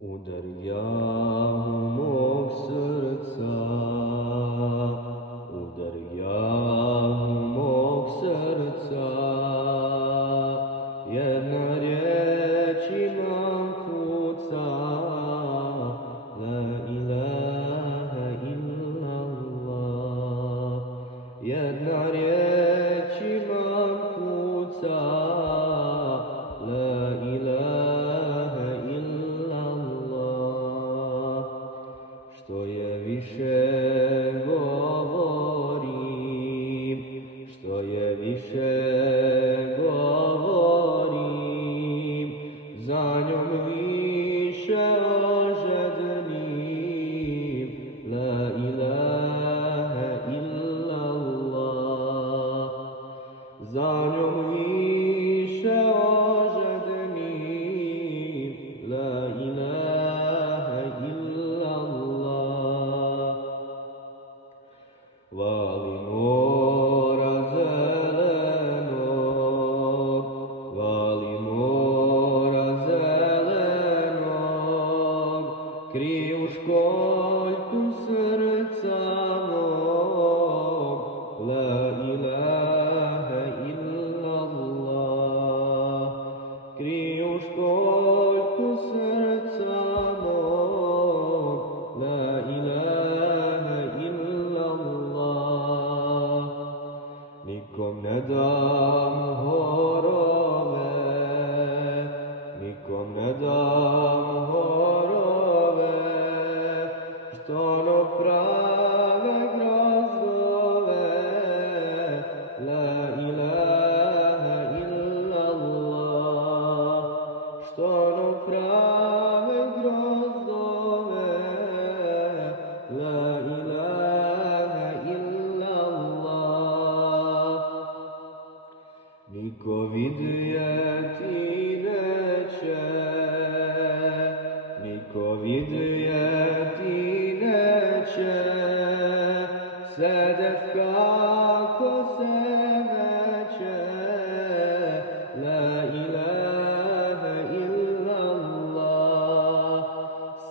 U darjavu mog srca, u darjavu mog srca, jedna riječ imam kuca, la ilaha illallah. Jedna riječ imam kuca, la ilaha illallah. Što je više govorim, što je više govorim, za njom više ožednim, la ilaha illallah. Za njom više ožednim, la ilaha illallah. Vali mora zelenog, vali mora zelenog, kriju školjku srca mog, la ilaha illallah. Kriju školjku srca mog, la ilaha illallah. Nikom ne dam horove, nikom ne dam horove, što no prave grozdove, la ilaha illallah. Što no prave grozdove, la ilaha illallah. Niko vidjeti neće, niko vidjeti neće, sedef kako se neće, la ilaha illallah.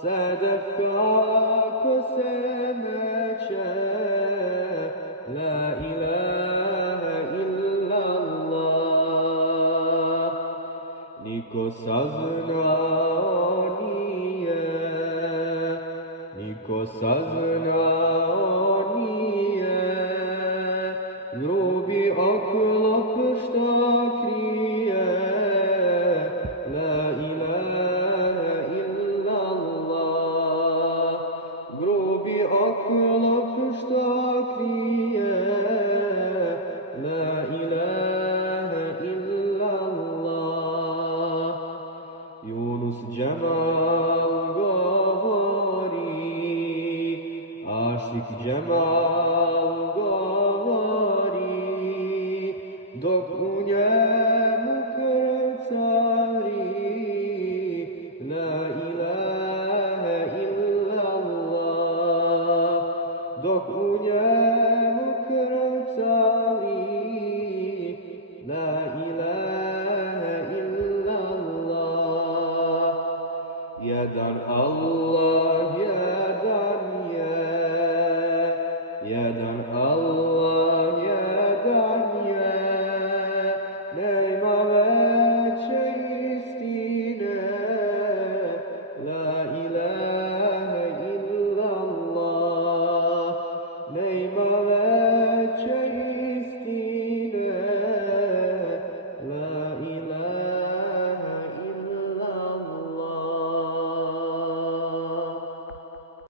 Sedef kako se neće, la ilaha illallah. Niko saznao nije, niko saznao nije, grubi oklop šta krije, la ilaha illallah. Grubi oklop šta krije, la ilaha illallah. Yunus Cemal govori, aşık Cemal govori, dok u njemu krcari, la ilaha illallah. Dok u njemu krcari, la ilaha illallah. Jedan Allah